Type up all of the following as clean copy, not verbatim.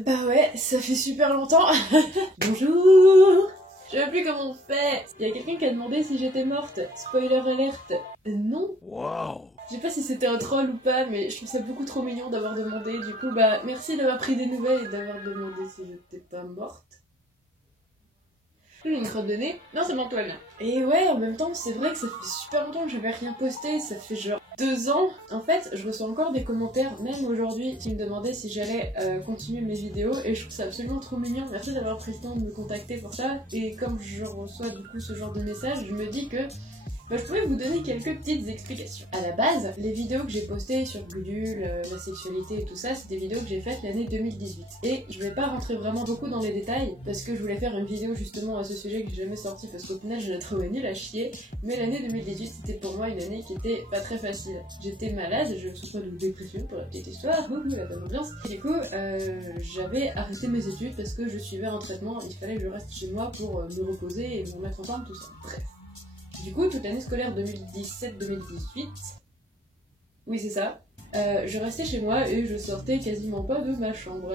Bah ouais, ça fait super longtemps. Bonjour. Je sais plus comment on fait. Il y a quelqu'un qui a demandé si j'étais morte. Spoiler alerte. Non. Wow. Je sais pas si c'était un troll ou pas, mais je trouve ça beaucoup trop mignon d'avoir demandé. Du coup, bah merci d'avoir pris des nouvelles et d'avoir demandé si j'étais pas morte. J'ai une crotte de nez. Non, c'est bon, tout va bien. Et ouais, en même temps, c'est vrai que ça fait super longtemps que j'avais rien posté. Ça fait genre 2 ans. En fait, je reçois encore des commentaires, même aujourd'hui, qui me demandaient si j'allais continuer mes vidéos. Et je trouve ça absolument trop mignon. Merci d'avoir pris le temps de me contacter pour ça. Et comme je reçois du coup ce genre de messages, je me dis que je pourrais vous donner quelques petites explications. À la base, les vidéos que j'ai postées sur Gudule, la sexualité et tout ça, c'est des vidéos que j'ai faites l'année 2018. Et je vais pas rentrer vraiment beaucoup dans les détails, parce que je voulais faire une vidéo justement à ce sujet que j'ai jamais sorti, parce qu'au final je la trouvais nulle à chier. Mais l'année 2018, c'était pour moi une année qui était pas très facile. J'étais malade, je souffrais de dépression pour la petite histoire, la bonne ambiance. Et du coup, j'avais arrêté mes études parce que je suivais un traitement, il fallait que je reste chez moi pour me reposer et me remettre en forme, tout ça. Bref. Du coup, toute l'année scolaire 2017-2018, oui c'est ça, je restais chez moi et je sortais quasiment pas de ma chambre.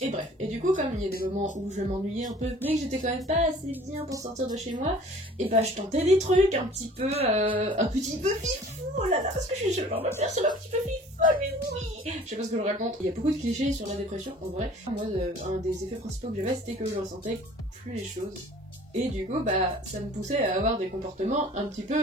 Et bref, et du coup comme il y a des moments où je m'ennuyais un peu, mais que j'étais quand même pas assez bien pour sortir de chez moi, et bah je tentais des trucs un petit peu fifou, oh là là, parce que je suis genre ma personne un petit peu fifole, mais oui. Je sais pas ce que je raconte, il y a beaucoup de clichés sur la dépression, en vrai. Moi, un des effets principaux que j'avais, c'était que je ressentais plus les choses. Et du coup, bah, ça me poussait à avoir des comportements un petit peu,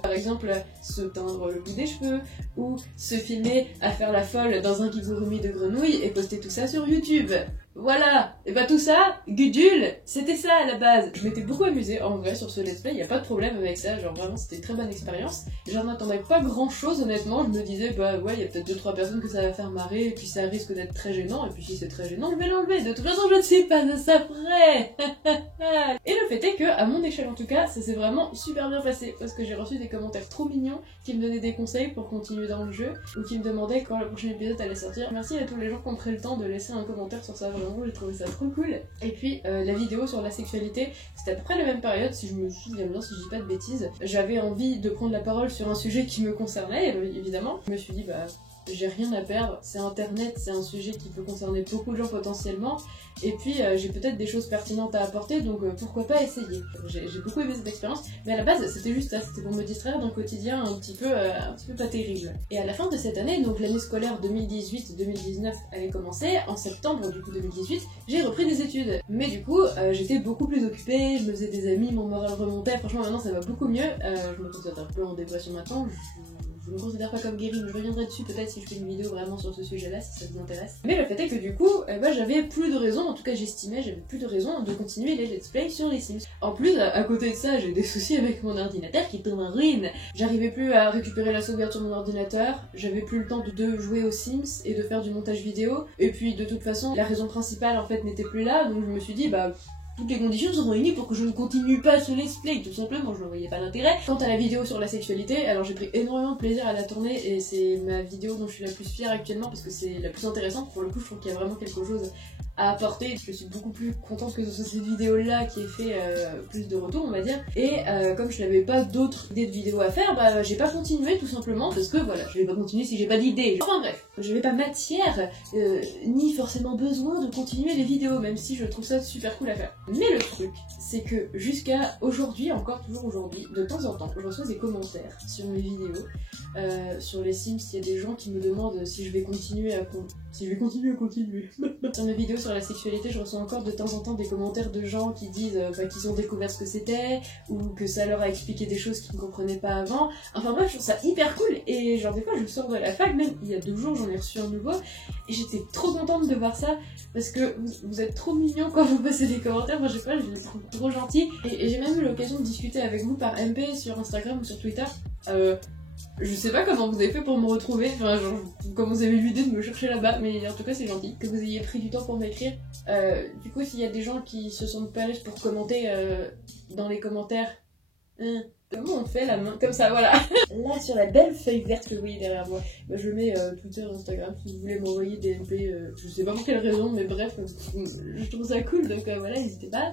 par exemple, se teindre le bout des cheveux, ou se filmer à faire la folle dans un kigurumi de grenouille et poster tout ça sur YouTube. Voilà. Et bah tout ça, Gudule, c'était ça à la base. Je m'étais beaucoup amusée, en vrai, sur ce let's play, y a pas de problème avec ça, genre vraiment c'était une très bonne expérience. J'en attendais pas grand chose honnêtement, je me disais bah ouais, y a peut-être 2-3 personnes que ça va faire marrer, et puis ça risque d'être très gênant, et puis si c'est très gênant, je vais l'enlever, de toute façon je ne sais pas de ça près. Et le fait est que, à mon échelle en tout cas, ça s'est vraiment super bien passé, parce que j'ai reçu des commentaires trop mignons, qui me donnaient des conseils pour continuer dans le jeu, ou qui me demandaient quand le prochain épisode allait sortir. Merci à tous les gens qui ont pris le temps de laisser un commentaire sur ça, vraiment j'ai trouvé ça trop cool. Et puis la vidéo sur la sexualité, c'était à peu près la même période, si je me souviens bien, si je dis pas de bêtises. J'avais envie de prendre la parole sur un sujet qui me concernait, évidemment. Je me suis dit bah j'ai rien à perdre, c'est internet, c'est un sujet qui peut concerner beaucoup de gens potentiellement, et puis j'ai peut-être des choses pertinentes à apporter, donc pourquoi pas essayer. J'ai beaucoup aimé cette expérience, mais à la base c'était juste ça, c'était pour me distraire d'un quotidien un petit peu pas terrible. Et à la fin de cette année, donc l'année scolaire 2018-2019 allait commencer, en septembre du coup 2018, j'ai repris des études. Mais du coup, j'étais beaucoup plus occupée, je me faisais des amis, mon moral remontait, franchement maintenant ça va beaucoup mieux, je me considère un peu en dépression maintenant, je me considère pas comme guérie, mais je reviendrai dessus peut-être si je fais une vidéo vraiment sur ce sujet-là, si ça vous intéresse. Mais le fait est que du coup, j'avais plus de raison, en tout cas j'estimais, j'avais plus de raison de continuer les let's play sur les Sims. En plus, à côté de ça, j'ai des soucis avec mon ordinateur qui tombe en ruine. J'arrivais plus à récupérer la sauvegarde sur mon ordinateur, j'avais plus le temps de jouer aux Sims et de faire du montage vidéo, et puis de toute façon, la raison principale en fait n'était plus là, donc je me suis dit bah toutes les conditions sont réunies pour que je ne continue pas ce let's play, tout simplement, je ne voyais pas l'intérêt. Quant à la vidéo sur la sexualité, alors j'ai pris énormément de plaisir à la tourner et c'est ma vidéo dont je suis la plus fière actuellement parce que c'est la plus intéressante, pour le coup je trouve qu'il y a vraiment quelque chose à apporter. Je suis beaucoup plus contente que ce soit cette vidéo-là qui ait fait plus de retours, on va dire. Et comme je n'avais pas d'autres idées de vidéos à faire, bah j'ai pas continué tout simplement parce que voilà, je vais pas continuer si j'ai pas d'idées. Enfin bref, je n'avais pas matière ni forcément besoin de continuer les vidéos, même si je trouve ça super cool à faire. Mais le truc, c'est que jusqu'à aujourd'hui, encore toujours aujourd'hui, de temps en temps, je reçois des commentaires sur mes vidéos, sur les Sims, il y a des gens qui me demandent si je vais continuer à continuer. Sur mes vidéos sur la sexualité, je reçois encore de temps en temps des commentaires de gens qui disent qu'ils ont découvert ce que c'était, ou que ça leur a expliqué des choses qu'ils ne comprenaient pas avant. Enfin bref, je trouve ça hyper cool, et genre des fois je sors de la fac, même il y a 2 jours j'en ai reçu un nouveau, et j'étais trop contente de voir ça, parce que vous êtes trop mignons quand vous passez des commentaires, moi je sais pas, je les trouve trop gentils, et j'ai même eu l'occasion de discuter avec vous par MP sur Instagram ou sur Twitter. Je sais pas comment vous avez fait pour me retrouver, enfin genre, comment vous avez eu l'idée de me chercher là-bas, mais en tout cas c'est gentil que vous ayez pris du temps pour m'écrire. Du coup s'il y a des gens qui se sentent pas à l'aise pour commenter dans les commentaires, comment on fait la main comme ça, voilà. Là sur la belle feuille verte que vous voyez derrière moi, je mets Twitter, Instagram, si vous voulez m'envoyer des MP, je sais pas pour quelle raison, mais bref, je trouve ça cool, donc voilà, n'hésitez pas.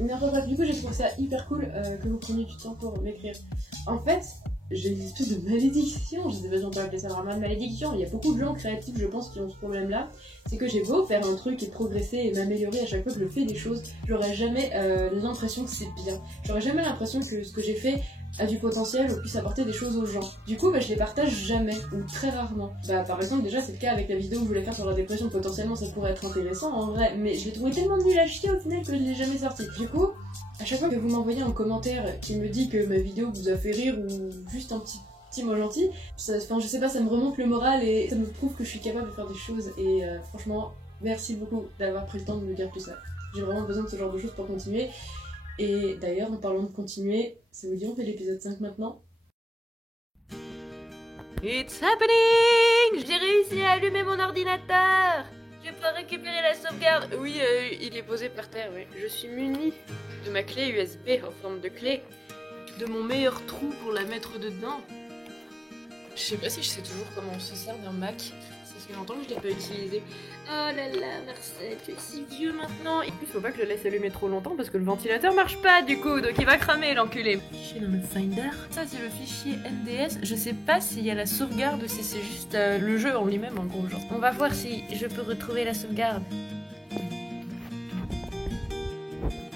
Mais enfin bref, du coup j'ai trouvé ça hyper cool que vous preniez du temps pour m'écrire. En fait, j'ai une espèce de malédiction, je sais pas si on peut appeler ça vraiment une malédiction, il y a beaucoup de gens créatifs je pense qui ont ce problème là, c'est que j'ai beau faire un truc et progresser et m'améliorer à chaque fois que je fais des choses, j'aurais jamais l'impression que c'est bien, j'aurais jamais l'impression que ce que j'ai fait a du potentiel ou puisse apporter des choses aux gens. Du coup, je les partage jamais, ou très rarement. Par exemple, déjà, c'est le cas avec la vidéo que je voulais faire sur la dépression, potentiellement ça pourrait être intéressant en vrai, mais je l'ai trouvé tellement nul à chier au final que je l'ai jamais sorti. Du coup, à chaque fois que vous m'envoyez un commentaire qui me dit que ma vidéo vous a fait rire ou juste un petit mot gentil, enfin je sais pas, ça me remonte le moral et ça me prouve que je suis capable de faire des choses et franchement, merci beaucoup d'avoir pris le temps de me dire tout ça. J'ai vraiment besoin de ce genre de choses pour continuer. Et d'ailleurs, en parlant de continuer, ça vous dit on fait l'épisode 5 maintenant? It's happening! J'ai réussi à allumer mon ordinateur! Je peux récupérer la sauvegarde! Oui, il est posé par terre, oui. Je suis munie de ma clé USB en forme de clé, de mon meilleur trou pour la mettre dedans. Je sais pas si je sais toujours comment on se sert d'un Mac. Ça fait longtemps que je l'ai pas utilisé. Oh là là, Marcel, tu es si vieux maintenant. Et puis, faut pas que je le laisse allumer trop longtemps parce que le ventilateur marche pas du coup, donc il va cramer l'enculé. Fichier dans le Finder. Ça, c'est le fichier NDS. Je sais pas s'il y a la sauvegarde ou si c'est juste le jeu en lui-même en gros. Genre. On va voir si je peux retrouver la sauvegarde.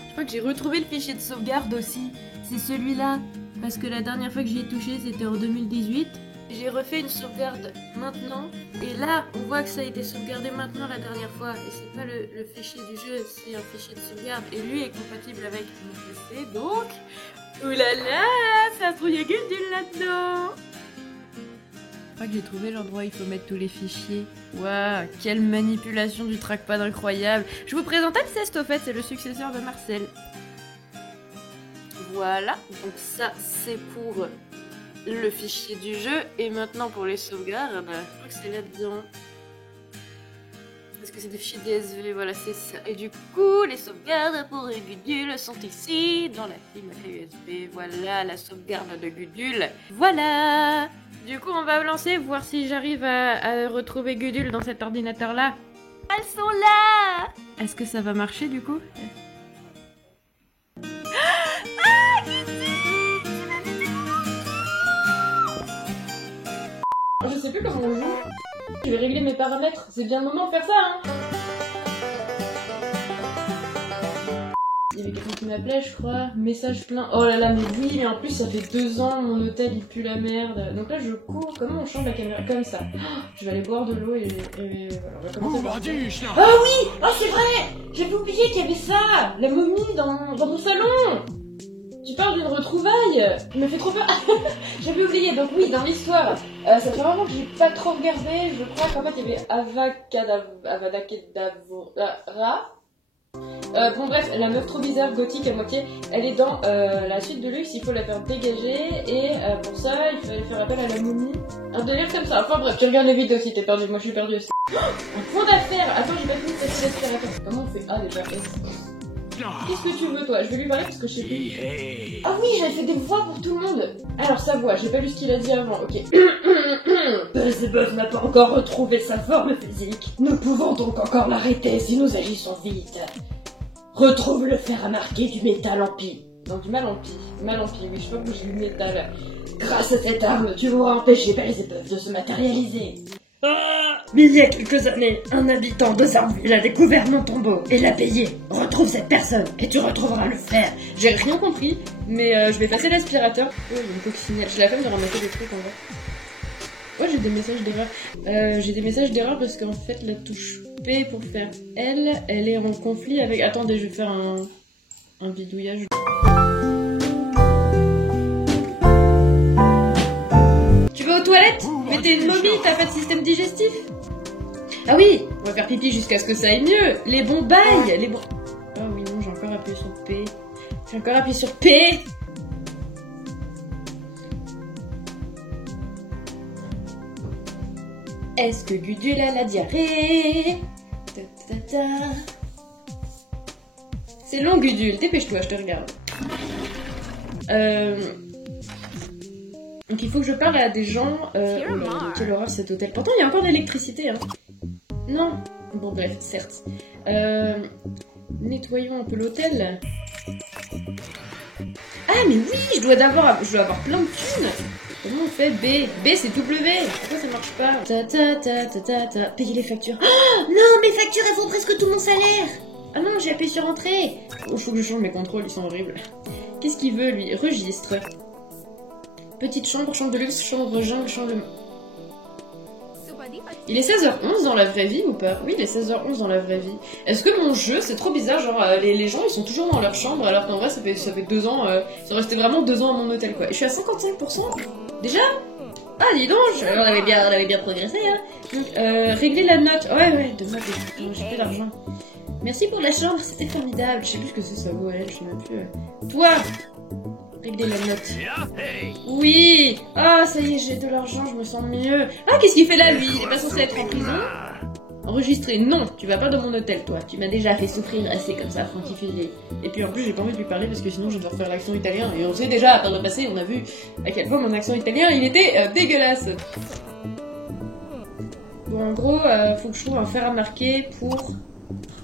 Je crois que j'ai retrouvé le fichier de sauvegarde aussi. C'est celui-là. Parce que la dernière fois que j'y ai touché, c'était en 2018. J'ai refait une sauvegarde maintenant, et là, on voit que ça a été sauvegardé maintenant la dernière fois, et c'est pas le fichier du jeu, c'est un fichier de sauvegarde, et lui est compatible avec mon PC, donc... Oulala, ça se trouve, il y a Gudule là-dedans. Je crois que j'ai trouvé l'endroit où il faut mettre tous les fichiers. Waouh, quelle manipulation du trackpad incroyable. Je vous présente Alceste, au fait, c'est le successeur de Marcel. Voilà, donc ça, c'est pour... le fichier du jeu, et maintenant pour les sauvegardes, je crois que c'est là-dedans. Parce que c'est des fichiers DSV, voilà, c'est ça. Et du coup, les sauvegardes pour Gudule sont ici, dans la film USB. Voilà, la sauvegarde de Gudule. Voilà! Du coup, on va lancer, voir si j'arrive à retrouver Gudule dans cet ordinateur-là. Elles sont là! Est-ce que ça va marcher, du coup? Je sais plus comment on joue. Je vais régler mes paramètres. C'est bien le moment de faire ça, hein. Il y avait quelqu'un qui m'appelait, je crois. Message plein. Oh là là, mais oui, mais en plus, ça fait 2 ans, mon hôtel, il pue la merde. Donc là, je cours. Comment on change la caméra? Comme ça. Oh, je vais aller boire de l'eau et voilà, on va commencer par... Ah oui! Oh, c'est vrai! J'avais oublié qu'il y avait ça! La momie dans mon salon! Tu parles d'une retrouvaille? Il me fait trop peur. J'avais oublié, donc oui, dans l'histoire, ça fait vraiment que j'ai pas trop regardé. Je crois qu'en fait il y avait Avada Kedavra. Bon bref, la meuf trop bizarre, gothique à moitié, elle est dans la suite de luxe, il faut la faire dégager et pour ça il fallait faire appel à la momie. Un délire comme ça, enfin bref, tu regardes les vidéos si t'es perdu, moi je suis perdu aussi. Un point d'affaires. Attends, j'ai pas fini de tester l'aspirateur. Comment on fait? Ah déjà, qu'est-ce que tu veux toi? Je vais lui parler parce que je sais plus. Ah oui, j'avais fait des voix pour tout le monde. Alors sa voix, j'ai pas lu ce qu'il a dit avant, ok. Beelzebub n'a pas encore retrouvé sa forme physique. Nous pouvons donc encore l'arrêter si nous agissons vite. Retrouve le fer à marquer du métal en pie. Non, du mal en pie. Mal en pie, oui, je sais pas où j'ai eu le métal. Grâce à cette arme, tu pourras empêcher Beelzebub de se matérialiser. Mais il y a quelques années, un habitant de Zarmville a découvert mon tombeau et l'a payé. Retrouve cette personne et tu retrouveras le fer. J'ai rien compris, mais je vais passer l'aspirateur. Oh, il y a une coccinelle. J'ai la flemme de ramasser des trucs en vrai. Ouais, j'ai des messages d'erreur. J'ai des messages d'erreur parce qu'en fait, la touche P pour faire L, elle est en conflit avec... Attendez, je vais faire un bidouillage. Tu vas aux toilettes? Mais t'es une momie, t'as pas de système digestif? Ah oui, on va faire pipi jusqu'à ce que ça aille mieux. Les bons bails, les bons... Ah oui, non, j'ai encore appuyé sur P. J'ai encore appuyé sur P. Est-ce que Gudule a la diarrhée? C'est long, Gudule, dépêche-toi, je te regarde. Donc il faut que je parle à des gens... quelle horreur cet hôtel. Pourtant il y a encore de l'électricité, hein. Non. Bon bref, certes. Nettoyons un peu l'hôtel. Ah mais oui, je dois avoir plein de thunes. Comment on fait B? B c'est W. Pourquoi ça marche pas? Ta ta ta ta ta ta. Payer les factures. Oh non, mes factures elles font presque tout mon salaire. Ah non, j'ai appuyé sur entrée. Oh, faut que je change mes contrôles, ils sont horribles. Qu'est-ce qu'il veut lui? Registre. Petite chambre, chambre de luxe, chambre jungle, chambre... Il est 16h11 dans la vraie vie ou pas? Oui, il est 16h11 dans la vraie vie. Est-ce que mon jeu, c'est trop bizarre, genre les gens ils sont toujours dans leur chambre alors qu'en vrai ça fait 2 ans, ça restait vraiment 2 ans à mon hôtel quoi. Et je suis à 55% déjà? Ah dis donc, on avait bien progressé hein. Donc, régler la note. Ouais, de note, j'ai plus d'argent. Merci pour la chambre, c'était formidable. Je sais plus ce que c'est ça vaut, je sais même plus. Toi, régler la note. Oui. Ah, ça y est, j'ai de l'argent, je me sens mieux. Ah, qu'est-ce qu'il fait là, lui? Il est pas censé être en prison? Enregistré, non, tu vas pas dans mon hôtel, toi. Tu m'as déjà fait souffrir assez comme ça, Francky Fili. Et puis en plus, j'ai pas envie de lui parler parce que sinon je vais devoir faire l'accent italien. Et on sait déjà, par le passé, on a vu à quel point mon accent italien, il était dégueulasse. Bon, en gros, faut que je trouve un fer à marquer pour...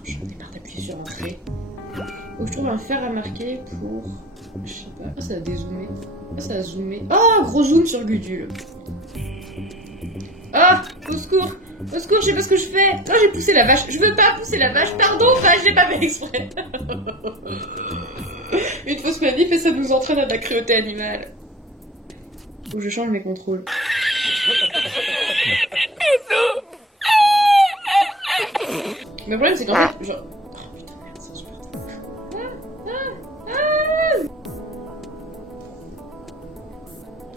J'en ai marre d'appuyer sur entrée. Faut que je trouve un fer à marquer pour... Je sais pas. Ah, ça a dézoomé. Ah, ça a zoomé. Oh, gros zoom sur Gudule. Ah, au secours. Au secours, je sais pas ce que je fais. Non, j'ai poussé la vache. Je veux pas pousser la vache. Pardon, vache, j'ai pas fait exprès. Une fausse manip et ça nous entraîne à la cruauté animale. Faut que je change mes contrôles. Mais le problème, c'est qu'en fait, genre... Oh putain, merde, c'est insupportable.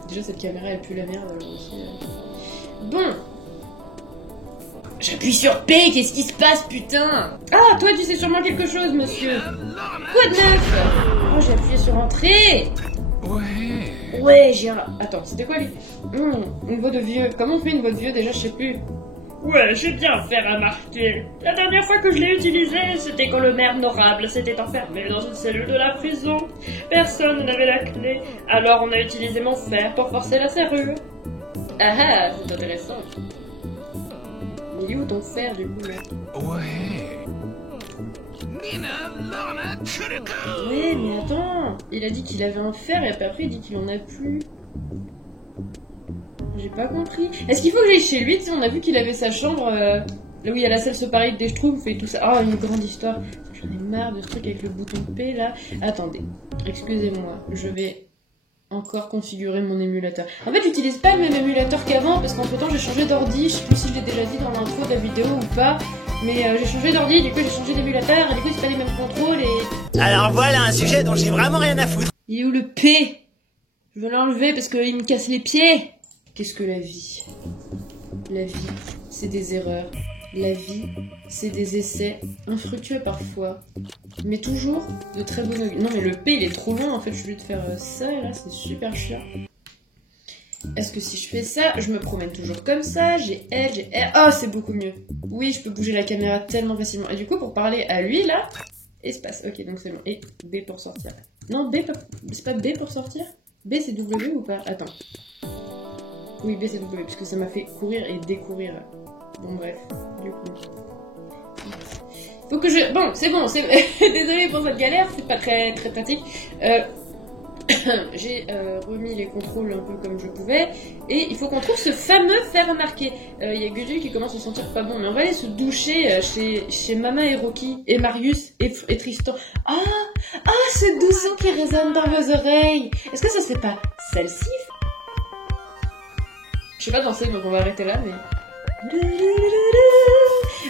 Déjà, cette caméra, elle pue la merde aussi. Bon. J'appuie sur P, qu'est-ce qui se passe, putain? Ah, toi, tu sais sûrement quelque chose, monsieur. Quoi de neuf? Oh, j'ai appuyé sur entrée. Ouais, j'ai un... Attends, c'était quoi, lui? Une voix de vieux. Comment on fait une voix de vieux, déjà, je sais plus. Ouais, j'ai bien fait à marquer. La dernière fois que je l'ai utilisé, c'était quand le maire honorable s'était enfermé dans une cellule de la prison. Personne n'avait la clé, alors on a utilisé mon fer pour forcer la serrure. Ah ah, c'est intéressant. Il est où ton fer du coup là? Ouais, mais attends, il a dit qu'il avait un fer et après il dit qu'il en a plus. J'ai pas compris. Est-ce qu'il faut que j'aille chez lui? Tu sais, on a vu qu'il avait sa chambre là où il y a la salle séparée des Schtroumpfs et tout ça. Oh, une grande histoire. J'en ai marre de ce truc avec le bouton P là. Attendez, excusez-moi, je vais encore configurer mon émulateur. En fait, j'utilise pas le même émulateur qu'avant parce qu'entre temps j'ai changé d'ordi. Je sais plus si je l'ai déjà dit dans l'intro de la vidéo ou pas. Mais j'ai changé d'ordi, du coup j'ai changé d'émulateur et du coup c'est pas les mêmes contrôles et... Alors voilà un sujet dont j'ai vraiment rien à foutre. Il est où le P? Je veux l'enlever parce qu'il me casse les pieds. Qu'est-ce que la vie? La vie, c'est des erreurs. La vie, c'est des essais infructueux parfois. Mais toujours de très bon augure. Non mais le P il est trop long en fait, je suis obligée de faire ça et là c'est super chiant. Est-ce que si je fais ça, je me promène toujours comme ça, j'ai L, j'ai R... Oh c'est beaucoup mieux. Oui, je peux bouger la caméra tellement facilement. Et du coup pour parler à lui là, espace, ok donc c'est bon. Et B pour sortir. Non, B, c'est pas B pour sortir? B c'est W ou pas? Attends. Oui, B c'est W, parce que ça m'a fait courir et décourir. Bon, bref, du coup. Faut que je... Bon, c'est bon, c'est... Désolée pour cette galère, c'est pas très pratique. J'ai remis les contrôles un peu comme je pouvais. Et il faut qu'on trouve ce fameux fer à marquer. Il y a Gudule qui commence à se sentir pas bon, mais on va aller se doucher chez Mama et Rocky, et Marius, et Tristan. Ah, ce doux son qui résonne dans vos oreilles. Est-ce que ça c'est pas celle-ci? Je sais pas danser, donc on va arrêter là, mais...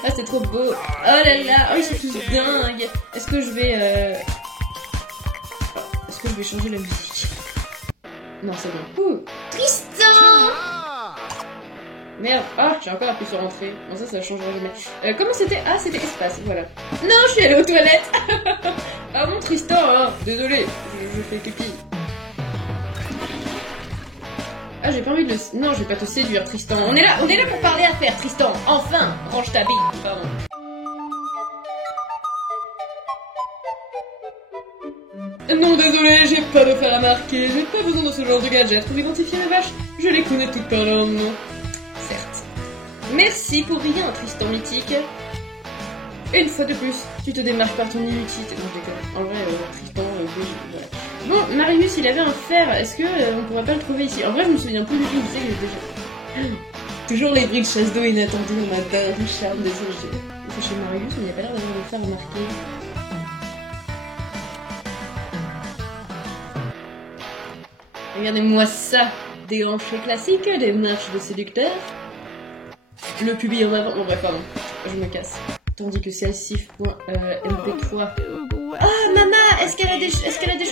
Ah, c'est trop beau. Oh là là, oh, ils sont tous dingues. Est-ce que je vais changer la musique? Non, c'est bon. Tristan! Merde, j'ai encore appuyé sur entrée. Bon, ça changera jamais. Comment c'était? Ah, c'était espace, voilà. Non, je suis allée aux toilettes. Ah mon Tristan, hein. Désolé, je fais pipi. Ah, j'ai pas envie de le... Non, je vais pas te séduire, Tristan. On est là pour parler affaires, Tristan. Enfin, range ta bille. Pardon. Non, désolé, j'ai pas de fer à marquer. J'ai pas besoin de ce genre de gadget pour identifier mes vaches. Je les connais toutes par leur nom. Certes. Merci pour rien, Tristan mythique. Et une fois de plus, tu te démarques par ton inutilité. Non, je déconne. En vrai, Tristan, voilà. Bon, Marius, il avait un fer. Est-ce que on pourrait pas le trouver ici? En vrai, je me souviens plus du tout où c'est que j'ai déjà. Toujours les bruits de chasse d'eau inattendus dans ma barre du charme des OG. C'est chez Marius, mais il n'y a pas l'air d'avoir le fer marqué. Regardez-moi ça, des hanches classiques, des marches de séducteur. Le pubis en avant. Bon, bref, pardon, je me casse. Tandis que CL6.mp3. Ah, maman, est-ce qu'elle a des choses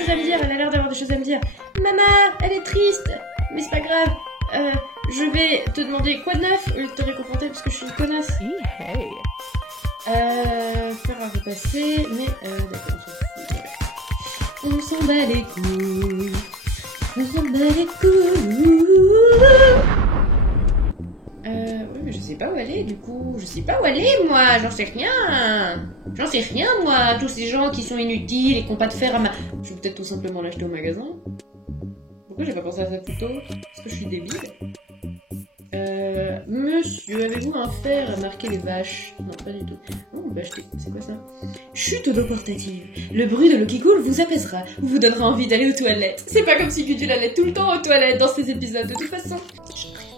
à me dire? Elle a l'air d'avoir des choses à me dire. Maman, elle est triste. Mais c'est pas grave. Je vais te demander quoi de neuf au lieu de te réconforter parce que je suis une connasse. Faire à repasser, mais d'accord, on s'en bat les couilles. On s'en bat les couilles. Oui, mais je sais pas où aller, du coup. Je sais pas où aller, moi. J'en sais rien. J'en sais rien, moi. Tous ces gens qui sont inutiles et qui n'ont pas de fer à ma... Je vais peut-être tout simplement l'acheter au magasin. Pourquoi j'ai pas pensé à ça plus tôt? Parce que je suis débile. Monsieur, avez-vous un fer à marquer les vaches? Non, pas du tout. Oh, on va acheter. C'est quoi ça? Chute d'eau portative. Le bruit de l'eau qui coule vous apaisera, vous donnera envie d'aller aux toilettes. C'est pas comme si Gudule allait tout le temps aux toilettes dans ces épisodes, de toute façon.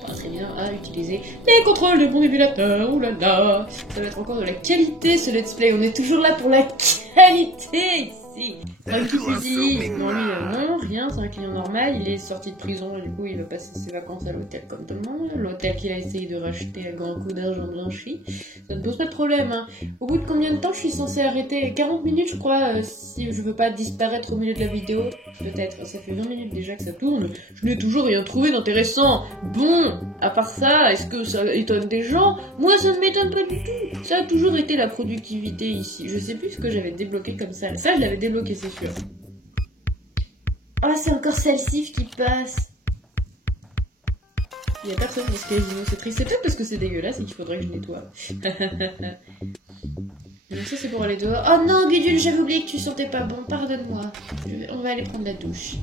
Pas très bien à utiliser les contrôles de mon émulateur. Oulala, ça va être encore de la qualité ce let's play. On est toujours là pour la qualité ici. Non, rien, c'est un client normal, il est sorti de prison et du coup il va passer ses vacances à l'hôtel comme tout le monde, l'hôtel qu'il a essayé de racheter à grands coups d'argent blanchi. Ça ne pose pas de problème, hein. Au bout de combien de temps je suis censée arrêter? 40 minutes je crois, si je veux pas disparaître au milieu de la vidéo. Peut-être, ça fait 20 minutes déjà que ça tourne, je n'ai toujours rien trouvé d'intéressant. Bon, à part ça, est-ce que ça étonne des gens? Moi ça ne m'étonne pas du tout, ça a toujours été la productivité ici. Je sais plus ce que j'avais débloqué comme ça je l'avais débloqué c'est sûr. Oh, c'est encore celle-ci qui passe. Il y a personne dans ce casino, c'est triste. C'est peut-être parce que c'est dégueulasse et qu'il faudrait que je nettoie. Donc ça c'est pour aller dehors. Oh non, Gudule, j'avais oublié que tu sentais pas bon. Pardonne-moi. On va aller prendre la douche.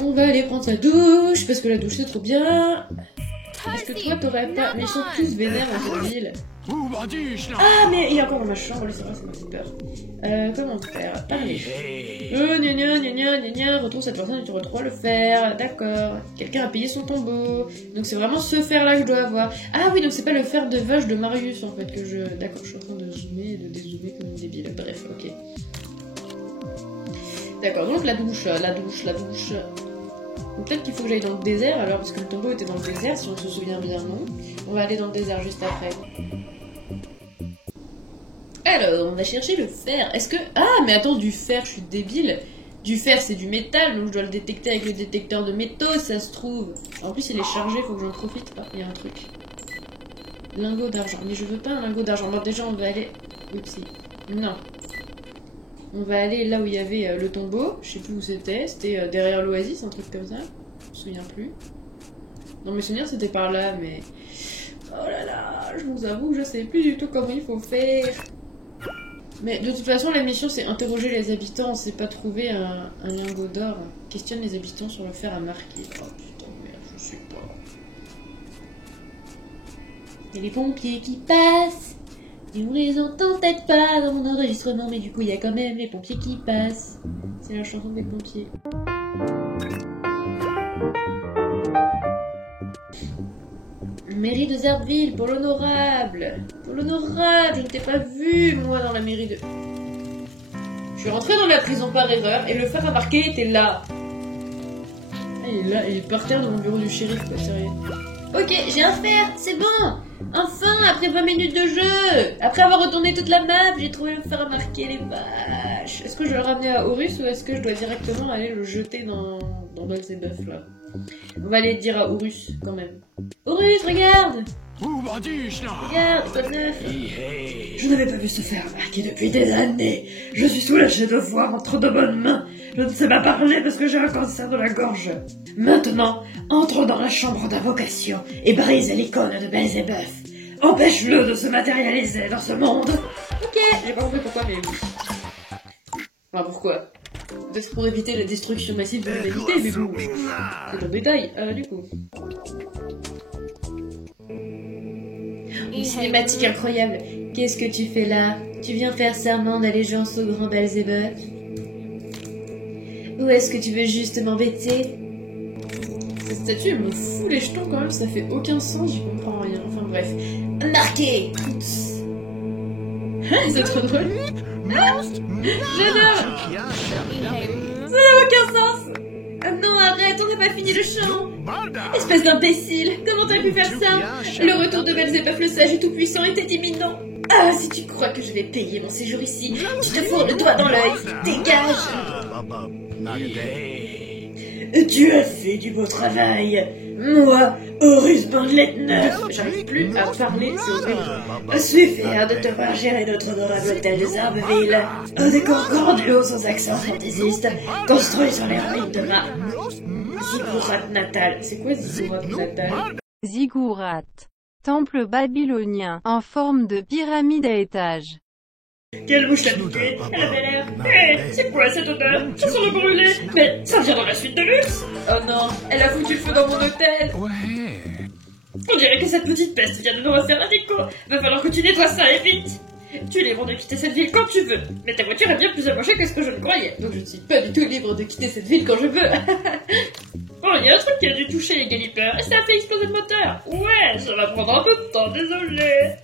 On va aller prendre sa douche parce que la douche c'est trop bien. Est-ce que toi t'aurais pas... Mais ils sont tous vénères en cette ville. Ah mais il est encore dans ma chambre, c'est vrai, ça m'a fait peur. Comment faire? Parler. Retrouve cette personne et tu retrouves le fer. D'accord. Quelqu'un a payé son tombeau. Donc c'est vraiment ce fer là que je dois avoir. Ah oui, donc c'est pas le fer de vache de Marius en fait que je... D'accord, je suis en train de zoomer et de dézoomer comme une débile. Bref, ok. D'accord, donc la douche. Peut-être qu'il faut que j'aille dans le désert alors, parce que le tombeau était dans le désert, si on se souvient bien, non? On va aller dans le désert juste après. Alors, on va chercher le fer. Est-ce que... Ah, mais attends, du fer, je suis débile. Du fer, c'est du métal, donc je dois le détecter avec le détecteur de métaux, ça se trouve. En plus, il est chargé, faut que j'en profite. Ah, il y a un truc. Lingot d'argent. Mais je veux pas un lingot d'argent. Bon, déjà, on va aller... Oupsie. Non. On va aller là où il y avait le tombeau, je sais plus où c'était derrière l'oasis, un truc comme ça, je me souviens plus. Dans mes souvenirs c'était par là, mais... Oh là là, je vous avoue, je sais plus du tout comment il faut faire. Mais de toute façon la mission c'est interroger les habitants, c'est pas trouver un lingot d'or. Questionne les habitants sur le fer à marquer. Oh putain de merde, je sais pas. Il y a les pompiers qui passent. Et on les entend peut-être pas dans mon enregistrement, mais du coup il y a quand même les pompiers qui passent. C'est la chanson des pompiers. Mairie de Zerville, pour l'honorable. Pour l'honorable, je ne t'ai pas vu moi dans la mairie de... Je suis rentrée dans la prison par erreur et le fer à marquer était là. Ah, il est là, il est par terre dans mon bureau du shérif, quoi, sérieux. Ok, j'ai un fer, c'est bon. Enfin, après 20 minutes de jeu, après avoir retourné toute la map, j'ai trouvé le fer à marquer les vaches. Est-ce que je vais le ramener à Horus ou est-ce que je dois directement aller le jeter dans Belzébuth là? On va aller le dire à Horus quand même. Horus, regarde! Regarde, quoi de neuf? Je n'avais pas vu ce fer marqué depuis des années. Je suis soulagée de le voir entre de bonnes mains. Je ne sais pas parler parce que j'ai un cancer de la gorge. Maintenant, entre dans la chambre d'invocation et brise l'icône de Belzébuth. Empêche-le de se matérialiser dans ce monde. Ok, j'ai pas compris pourquoi, mais oui. Enfin, pourquoi? Peut-être pour éviter la destruction massive de l'humanité, mais bon, c'est un détail, du coup. une cinématique incroyable. Qu'est-ce que tu fais là? Tu viens faire serment d'allégeance au grand Belzébuth? Ou est-ce que tu veux juste m'embêter? Cette statue, elle me fout les jetons quand même, ça fait aucun sens, j'y comprends rien. Enfin bref. Marqué! C'est trop drôle. J'adore! Ça n'a aucun sens! Ah non, arrête, on n'a pas fini le chant! Espèce d'imbécile! Comment t'as pu faire ça? Le retour de Belzébuth le sage et tout-puissant était imminent! Ah, si tu crois que je vais payer mon séjour ici, tu te fourres le doigt dans l'œil! Dégage! Tu as fait du beau travail! Moi, Horus Bandelette Neuf! J'arrive plus à parler, c'est horrible. Suis fier de te voir gérer notre adorable hôtel des Arbeville. Un décor grandiose sans accent fantaisiste, construit sur les ruines de ma Ziggurat natale. C'est quoi Ziggurat natale? Ziggurat. Temple babylonien, en forme de pyramide à étages. Quelle bouche l'a piquée! Elle avait l'air... Hé, c'est quoi cette odeur? Ça serait brûlé! Mais ça vient dans la suite de luxe! Oh non, elle a foutu le feu dans mon hôtel! On dirait que cette petite peste vient de nous refaire la déco! Va falloir que tu nettoies ça et vite! Tu es libre de quitter cette ville quand tu veux, mais ta voiture est bien plus amochée que ce que je ne croyais, donc je ne suis pas du tout libre de quitter cette ville quand je veux! Oh, il y a un truc qui a dû toucher les galipeurs, et ça a fait exploser le moteur! Ouais, ça va prendre un peu de temps, désolé!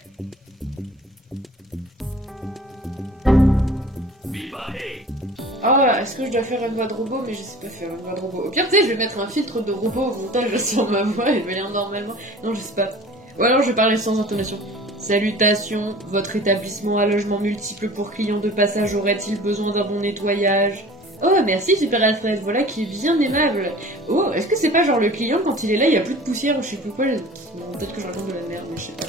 Ah, est-ce que je dois faire une voix de robot? Mais je sais pas faire une voix de robot. Au pire, tu sais, je vais mettre un filtre de robot au montage sur ma voix et je vais aller normalement. Non, je sais pas. Ou alors je vais parler sans intonation. Salutations, votre établissement à logement multiple pour clients de passage aurait-il besoin d'un bon nettoyage? Oh, merci Super Alfred, voilà qui est bien aimable. Oh, est-ce que c'est pas genre le client, quand il est là, il y a plus de poussière ou je sais plus quoi? Bon, peut-être que je raconte de la merde, mais je sais pas.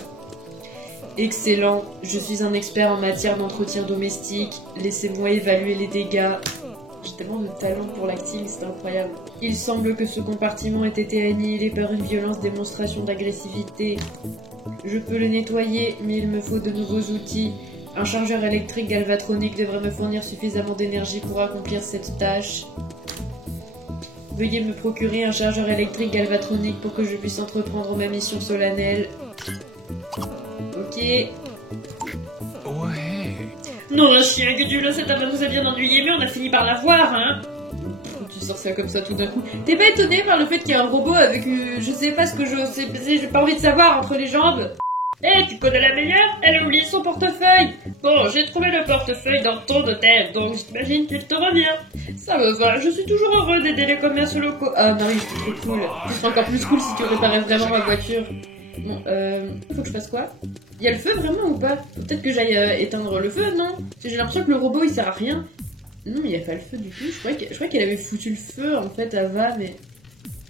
Excellent, je suis un expert en matière d'entretien domestique, laissez-moi évaluer les dégâts. J'ai tellement de talent pour l'acting, c'est incroyable. Il semble que ce compartiment ait été annihilé par une violente démonstration d'agressivité. Je peux le nettoyer, mais il me faut de nouveaux outils. Un chargeur électrique galvatronique devrait me fournir suffisamment d'énergie pour accomplir cette tâche. Veuillez me procurer un chargeur électrique galvatronique pour que je puisse entreprendre ma mission solennelle. Ok. Ouais. Non, la chien, que Dieu le sait, ça nous a bien ennuyé, mais on a fini par la voir, hein. Tu sors ça comme ça tout d'un coup. T'es pas étonné par le fait qu'il y a un robot avec, je sais pas ce que j'ai pas envie de savoir entre les jambes. Eh, tu connais la meilleure? Elle a oublié son portefeuille. Bon, j'ai trouvé le portefeuille dans ton hôtel, donc j'imagine qu'il te revient. Ça me va, je suis toujours heureux d'aider les commerces locaux. Ah Marie, c'est trop cool. Ce serait encore plus cool si tu réparais vraiment ma voiture. Bon, faut que je fasse quoi? Il y a le feu vraiment ou pas? Peut-être que j'aille éteindre le feu, non? Parce que j'ai l'impression que le robot il sert à rien. Non, il n'y a pas le feu du tout. Je croyais qu'elle avait foutu le feu en fait à Va, mais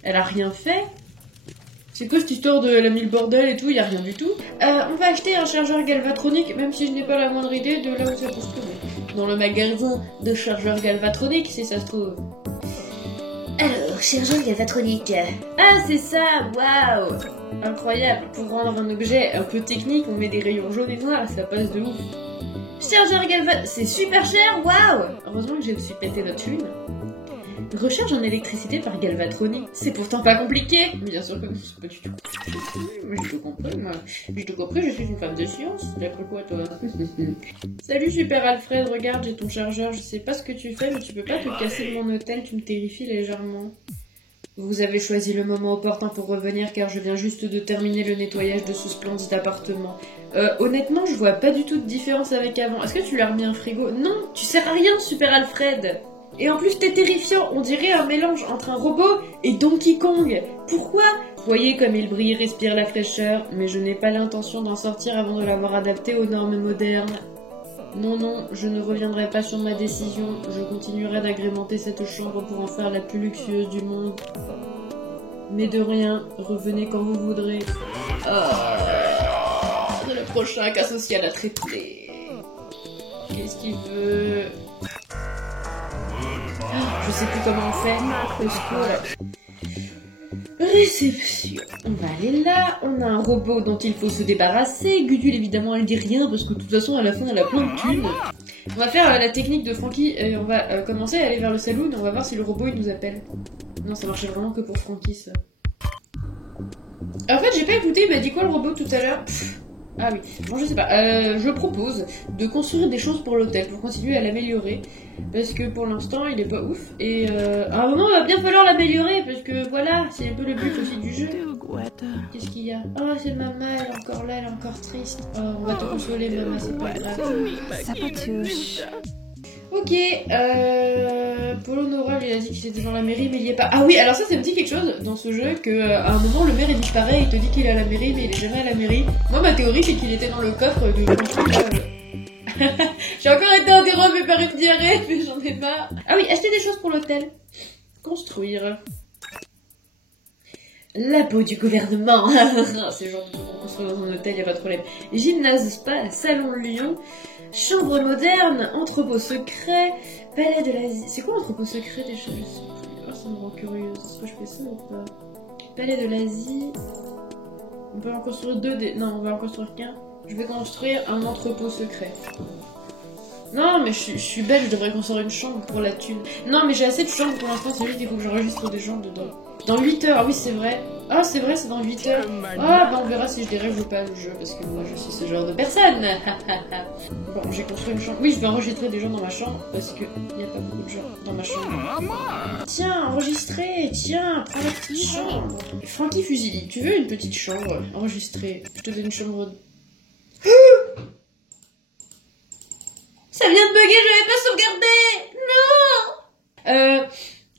elle a rien fait. C'est quoi cette histoire de elle a mis le bordel et tout? Il n'y a rien du tout. On va acheter un chargeur galvatronique, même si je n'ai pas la moindre idée de là où ça peut se trouver. Dans le magasin de chargeurs galvatroniques, si ça se trouve. Alors, chargeur galvatronique. Ah, c'est ça! Waouh! Incroyable! Pour rendre un objet un peu technique, on met des rayons jaunes et noirs, ça passe de ouf. Chargeur galvatronique, c'est super cher! Waouh! Heureusement que j'ai aussi pété notre thune. Recharge en électricité par galvatronique. C'est pourtant pas compliqué! Bien sûr que c'est pas du tout compliqué. Mais je te comprends, moi. Je te comprends, je suis une femme de science. D'après quoi, toi? Salut Super Alfred, regarde, j'ai ton chargeur. Je sais pas ce que tu fais, mais tu peux pas te casser de mon hôtel, tu me terrifies légèrement. Vous avez choisi le moment opportun pour revenir car je viens juste de terminer le nettoyage de ce splendide appartement. Honnêtement, je vois pas du tout de différence avec avant. Est-ce que tu lui as remis un frigo? Non, tu sers à rien, Super Alfred! Et en plus, t'es terrifiant, on dirait un mélange entre un robot et Donkey Kong. Pourquoi? Voyez comme il brille et respire la fraîcheur, mais je n'ai pas l'intention d'en sortir avant de l'avoir adapté aux normes modernes. Non, non, je ne reviendrai pas sur ma décision, je continuerai d'agrémenter cette chambre pour en faire la plus luxueuse du monde. Mais de rien, revenez quand vous voudrez. C'est le prochain cas social à traiter. Qu'est-ce qu'il veut? Je sais plus comment on fait. Au secours. Réception. On va aller là. On a un robot dont il faut se débarrasser. Gudule, évidemment, elle dit rien parce que de toute façon, à la fin, elle a plein de thunes. On va faire la technique de Frankie. Et on va commencer à aller vers le saloon. On va voir si le robot il nous appelle. Non, ça marchait vraiment que pour Frankie, ça. En fait, j'ai pas écouté. Il m'a dit quoi le robot tout à l'heure? Ah oui, bon je sais pas. Je propose de construire des choses pour l'hôtel, pour continuer à l'améliorer. Parce que pour l'instant il est pas ouf. Et à un moment il va bien falloir l'améliorer. Parce que voilà, c'est un peu le but aussi du jeu. Qu'est-ce qu'il y a? Oh c'est maman, elle est encore là, elle est encore triste. Oh, on va te consoler maman, c'est pas grave. Ça patouche. Ok, Polo Nora lui a dit qu'il était dans la mairie mais il y est pas. Ah oui, alors ça me dit quelque chose dans ce jeu que à un moment le maire il disparaît, il te dit qu'il est à la mairie mais il est jamais à la mairie. Moi ma théorie c'est qu'il était dans le coffre du J'ai encore été interrompue par une diarrhée mais j'en ai pas. Ah oui, acheter des choses pour l'hôtel. Construire. La peau du gouvernement. C'est le genre de truc qu'on construit dans un hôtel, y a pas de problème. Gymnase, spa, salon Lyon. Chambre moderne, entrepôt secret, palais de l'Asie. C'est quoi entrepôt secret déjà? Je sais plus. Oh, ça me rend curieuse. Est-ce que je fais ça ou pas? Palais de l'Asie. On peut en construire deux des. Non, on va en construire qu'un. Je vais construire un entrepôt secret. Non, mais je suis belle, je devrais construire une chambre pour la thune. Non, mais j'ai assez de chambres pour l'instant, c'est juste qu'il faut que j'enregistre des gens dedans. Dans 8 heures, ah oui, c'est vrai. Ah, c'est vrai, c'est dans 8 heures. Ah, bah on verra si je dérègle ou pas le jeu, parce que moi je suis ce genre de personne. Bon, j'ai construit une chambre. Oui, je vais enregistrer des gens dans ma chambre, parce que il n'y a pas beaucoup de gens dans ma chambre. Tiens, enregistrer, tiens, prends la petite chambre. Frankie Fusili, tu veux une petite chambre enregistrée? Je te donne une chambre. Ça vient de bugger, je n'avais pas sauvegardé. Non.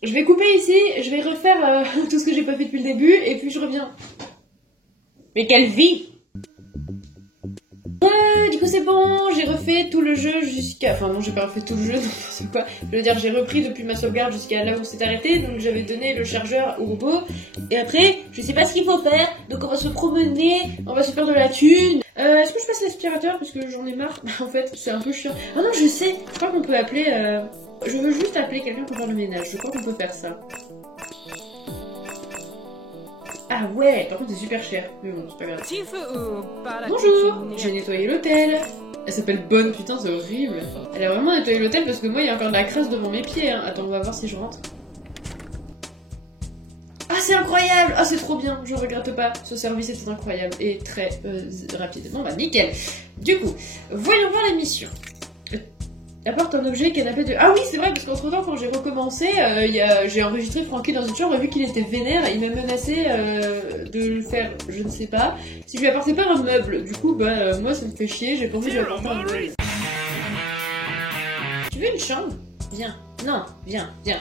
Je vais couper ici, je vais refaire tout ce que j'ai pas fait depuis le début, et puis je reviens. Mais quelle vie! Du coup c'est bon, j'ai refait tout le jeu jusqu'à... Enfin non, j'ai pas refait tout le jeu, c'est quoi? Je veux dire, j'ai repris depuis ma sauvegarde jusqu'à là où c'est arrêté, donc j'avais donné le chargeur au robot, et après, je sais pas ce qu'il faut faire, donc on va se promener, on va se faire de la thune. Est-ce que je passe l'aspirateur parce que j'en ai marre? En fait, c'est un peu chiant. Ah non, je sais, je crois qu'on peut appeler... Je veux juste appeler quelqu'un pour faire le ménage, je crois qu'on peut faire ça. Ah ouais, par contre c'est super cher, mais bon, c'est pas grave. Bonjour, j'ai nettoyé l'hôtel. Elle s'appelle Bonne, putain c'est horrible. Elle a vraiment nettoyé l'hôtel parce que moi il y a encore de la crasse devant mes pieds. Hein. Attends, on va voir si je rentre. Ah c'est incroyable, ah c'est trop bien, je regrette pas. Ce service est incroyable et très rapide. Bon bah nickel. Du coup, voyons voir la mission. Apporte un objet, canapé de... Ah oui, c'est vrai, parce qu'entre temps, quand j'ai recommencé, j'ai enregistré Francky dans une chambre, et vu qu'il était vénère, il m'a menacé de le faire, je ne sais pas, si je lui apportais pas un meuble. Du coup, bah, moi, ça me fait chier, j'ai pas envie de lui apporter un meuble. Tu veux une chambre? Viens. Non, viens. En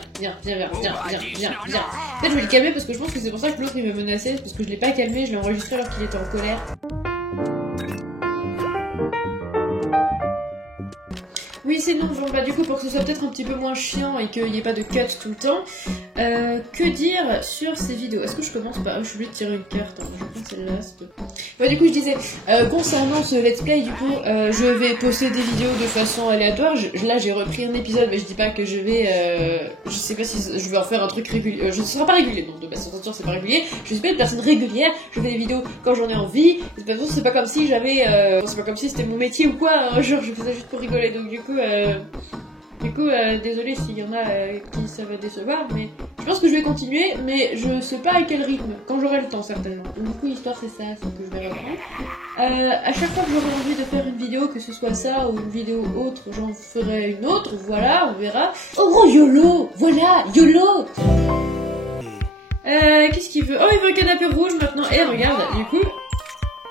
fait, je vais le calmer parce que je pense que c'est pour ça que l'autre, il m'a menacé, parce que je l'ai pas calmé, je l'ai enregistré alors qu'il était en colère. Oui, c'est non, bon, bah du coup, pour que ce soit peut-être un petit peu moins chiant et qu'il n'y ait pas de cut tout le temps, que dire sur ces vidéos? Est-ce que je commence par... je suis obligée de tirer une carte, hein. Je prends celle-là, s'il te plaît. Ouais, du coup, je disais, concernant ce let's play, du coup, je vais poster des vidéos de façon aléatoire. Là, j'ai repris un épisode, mais je dis pas que je vais... je sais pas si je vais en faire un truc régulier. Je ne serai pas régulier, donc de base, c'est pas régulier. Je suis pas une personne régulière, je fais des vidéos quand j'en ai envie. C'est pas comme si j'avais... c'est pas comme si c'était mon métier ou quoi, hein. Genre, je faisais juste pour rigoler, donc du coup, désolé s'il y en a qui ça va décevoir, mais je pense que je vais continuer, mais je sais pas à quel rythme, quand j'aurai le temps certainement. Donc, du coup, l'histoire c'est ça, c'est que je vais reprendre. À chaque fois que j'aurai envie de faire une vidéo, que ce soit ça ou une vidéo autre, j'en ferai une autre, voilà, on verra. Oh, YOLO! Voilà, YOLO! Qu'est-ce qu'il veut? Oh, il veut un canapé rouge maintenant. Et regarde, du coup,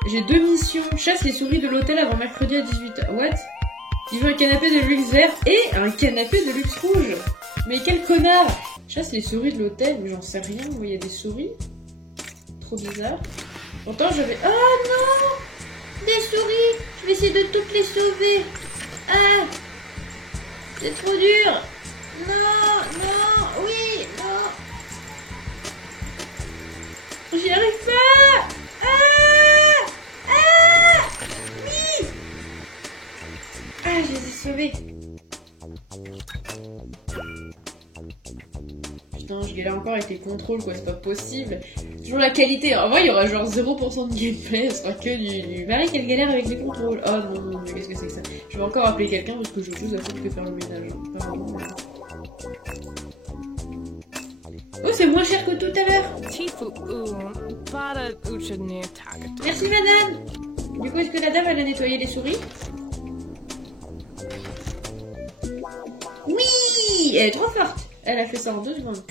j'ai 2 missions. Chasse les souris de l'hôtel avant mercredi à 18h. What? Il veut un canapé de luxe vert et un canapé de luxe rouge. Mais quel connard! Chasse les souris de l'hôtel, mais j'en sais rien, vous voyez des souris? Trop bizarre. Pourtant j'avais... Oh non! Des souris! Je vais essayer de toutes les sauver. Ah! C'est trop dur! Non! Non! Oui! Non! J'y arrive pas! Ah! Ah! Oui! Ah, je les ai sauvés. Putain, je galère encore avec les contrôles, quoi, c'est pas possible. Toujours la qualité. En vrai, il y aura genre 0% de gameplay, ce sera que du... Marie, quelle galère avec les contrôles. Oh non, mais qu'est-ce que c'est que ça? Je vais encore appeler quelqu'un parce que je veux juste à faire que faire le ménage. Pas vraiment. Oh, c'est moins cher que tout à l'heure. Merci, madame. Du coup, est-ce que la dame, elle a nettoyé les souris? Oui! Elle est trop forte! Elle a fait ça en 2 secondes.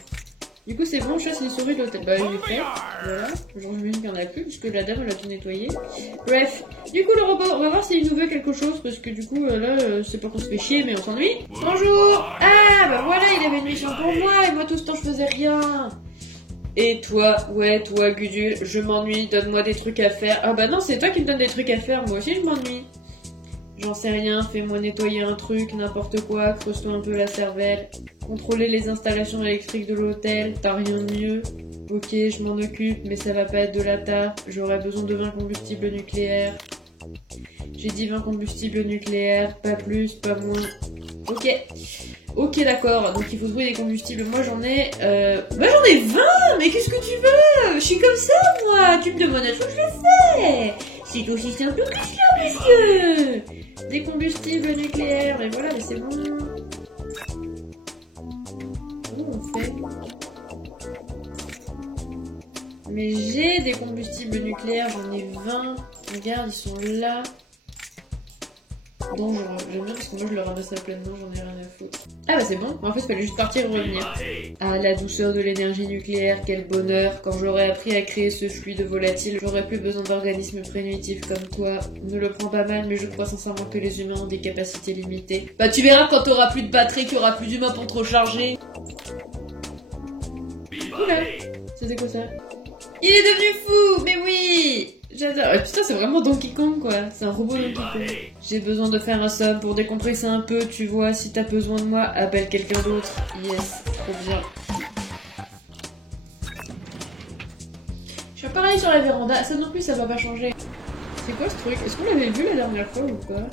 Du coup, c'est bon, je chasse les souris de l'hôtel. Bah, il est fait. Voilà. Genre, je me dis qu'il n'y en a plus, puisque la dame, elle a tout nettoyé. Bref. Du coup, le robot, on va voir s'il nous veut quelque chose, parce que du coup, là, c'est pas qu'on se fait chier, mais on s'ennuie. Bonjour! Ah, bah voilà, il avait une mission pour moi, et moi, tout ce temps, je faisais rien. Et toi, ouais, toi, Gudule, je m'ennuie, donne-moi des trucs à faire. Ah bah non, c'est toi qui me donnes des trucs à faire, moi aussi, je m'ennuie. J'en sais rien, fais-moi nettoyer un truc, n'importe quoi, creuse-toi un peu la cervelle. Contrôler les installations électriques de l'hôtel, t'as rien de mieux. Ok, je m'en occupe, mais ça va pas être de la tarte. J'aurai besoin de 20 combustibles nucléaires. J'ai dit 20 combustibles nucléaires, pas plus, pas moins. Ok. Ok, d'accord, donc il faut trouver des combustibles. Moi j'en ai... Bah j'en ai 20. Mais qu'est-ce que tu veux? Je suis comme ça, moi. Tu me demandes un truc, je le fais. C'est aussi simple que ça, monsieur. Des combustibles nucléaires, mais voilà, mais c'est bon. Comment on fait? Mais j'ai des combustibles nucléaires, j'en ai 20. Regarde, ils sont là. Dangereux, j'aime bien parce que moi je le ramasserai pleinement, j'en ai rien à foutre. Ah bah c'est bon, en fait il fallait juste partir et revenir. Ah, la douceur de l'énergie nucléaire, quel bonheur. Quand j'aurai appris à créer ce fluide volatile, j'aurai plus besoin d'organismes primitifs comme toi. Ne le prends pas mal, mais je crois sincèrement que les humains ont des capacités limitées. Bah tu verras quand t'auras plus de batterie, qu'il y aura plus d'humains pour te recharger. Oula, c'était quoi ça? Il est devenu fou, mais oui! J'adore. Putain, c'est vraiment Donkey Kong, quoi. C'est un robot Donkey Kong. J'ai besoin de faire un somme pour décompresser un peu, tu vois. Si t'as besoin de moi, appelle quelqu'un d'autre. Yes, trop bien. Je suis pareil sur la véranda. Ça non plus, ça va pas changer. C'est quoi ce truc? Est-ce qu'on l'avait vu la dernière fois ou pas?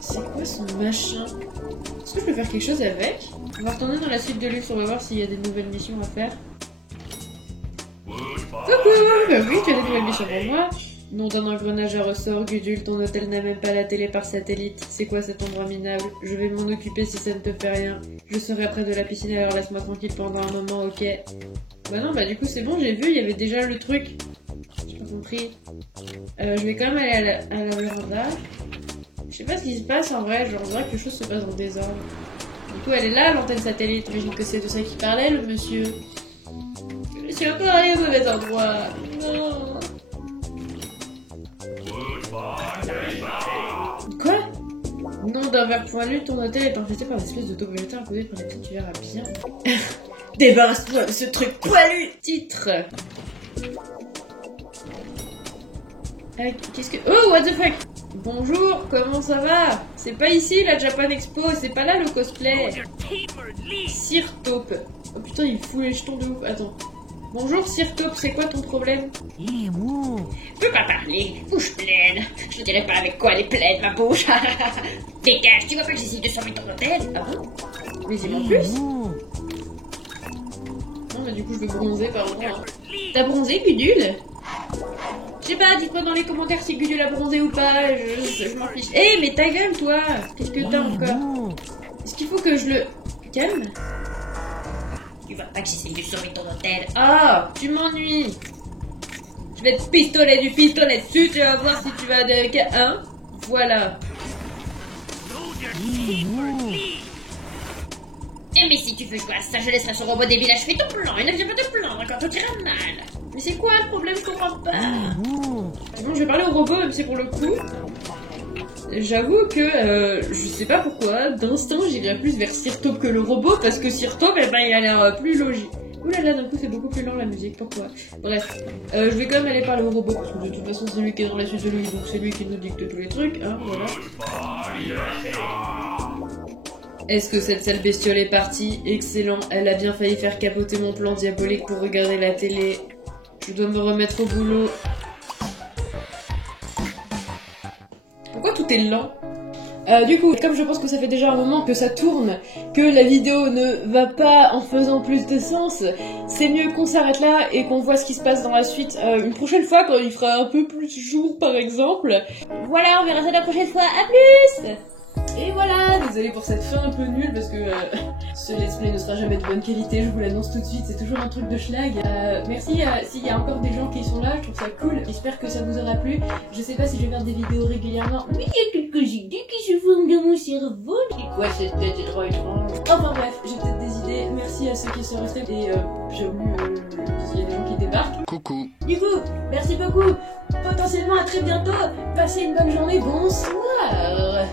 C'est quoi ce machin? Est-ce que je peux faire quelque chose avec? On va retourner dans la suite de luxe, on va voir s'il y a des nouvelles missions à faire. Coucou, bah oui, tu as des nouvelles missions pour moi. Nom d'un engrenage à ressort, Gudule, ton hôtel n'a même pas la télé par satellite. C'est quoi cette ombre minable? Je vais m'en occuper si ça ne te fait rien. Je serai près de la piscine, alors laisse-moi tranquille pendant un moment, ok? Bah non, bah du coup c'est bon, j'ai vu, il y avait déjà le truc. J'ai pas compris. Je vais quand même aller à la véranda. Je sais pas ce qui se passe en vrai, genre on dirait que les choses se passent dans le désordre. Du coup elle est là, l'antenne satellite, j'imagine que c'est de ça qu'il parlait, le monsieur. Je suis encore allée au mauvais endroit. Non. Quoi? Nom d'un verre poilu, ton hôtel est infesté par une espèce de taube végétal imposé par les petites, tu verras bien. Débarrasse-toi de ce truc poilu! Titre. Qu'est-ce que... Oh, what the fuck? Bonjour, comment ça va? C'est pas ici la Japan Expo, c'est pas là le cosplay. Sir Taupe. Oh putain, il fout les jetons de ouf. Attends. Bonjour Sir Taupe, c'est quoi ton problème? Je peux pas parler, bouche pleine. Je te dirai pas avec quoi elle est pleine, ma bouche. Dégage, tu vois pas que j'essaie de sauver ton hôtel? Ah bon? Mais c'est en plus? Non, mais du coup je vais bronzer par contre. T'as bronzé, Gudule? Je sais pas, dites-moi dans les commentaires si Gudule a bronzé ou pas, je m'en fiche. Eh, mais ta gueule, toi! Qu'est-ce que t'as encore? Est-ce qu'il faut que je le... calme? Tu vois pas que j'essaie de sauver ton hôtel? Ah, tu m'ennuies. Je vais te pistoler du pistolet dessus, tu vas voir si tu vas avec un. Voilà. Eh mais si tu veux jouer à ça, je laisserai ce robot débile achever ton plan. Il ne vient pas de plan, quand tout ira mal. Mais c'est quoi le problème? Je comprends pas. Bon, je vais parler au robot, même si pour le coup... J'avoue que, je sais pas pourquoi, d'instinct j'irais plus vers Sir Taupe que le robot, parce que Sir Taupe, eh ben, il a l'air plus logique. Oulala, d'un coup c'est beaucoup plus lent la musique, pourquoi? Bref, je vais quand même aller parler au robot, parce que de toute façon c'est lui qui est dans la suite de lui, donc c'est lui qui nous dicte tous les trucs, hein, voilà. Est-ce que cette sale bestiole est partie? Excellent, elle a bien failli faire capoter mon plan diabolique pour regarder la télé. Je dois me remettre au boulot. Pourquoi tout est lent? Du coup, comme je pense que ça fait déjà un moment que ça tourne, que la vidéo ne va pas en faisant plus de sens, c'est mieux qu'on s'arrête là et qu'on voit ce qui se passe dans la suite une prochaine fois quand il fera un peu plus jour par exemple. Voilà, on verra ça la prochaine fois, à plus! Et voilà, désolé pour cette fin un peu nulle parce que ce let's play ne sera jamais de bonne qualité, je vous l'annonce tout de suite, c'est toujours un truc de schlag. Merci s'il y a encore des gens qui sont là, je trouve ça cool, j'espère que ça vous aura plu. Je sais pas si je vais faire des vidéos régulièrement, mais il y a quelques idées qui se forment dans mon cerveau. C'est quoi cette tête, c'est trop étrange. Enfin bref, j'ai peut-être des idées, merci à ceux qui sont restés et j'ai oublié qu'il y a des gens qui débarquent. Coucou. Du coup, merci beaucoup, potentiellement à très bientôt, passez une bonne journée, bonsoir.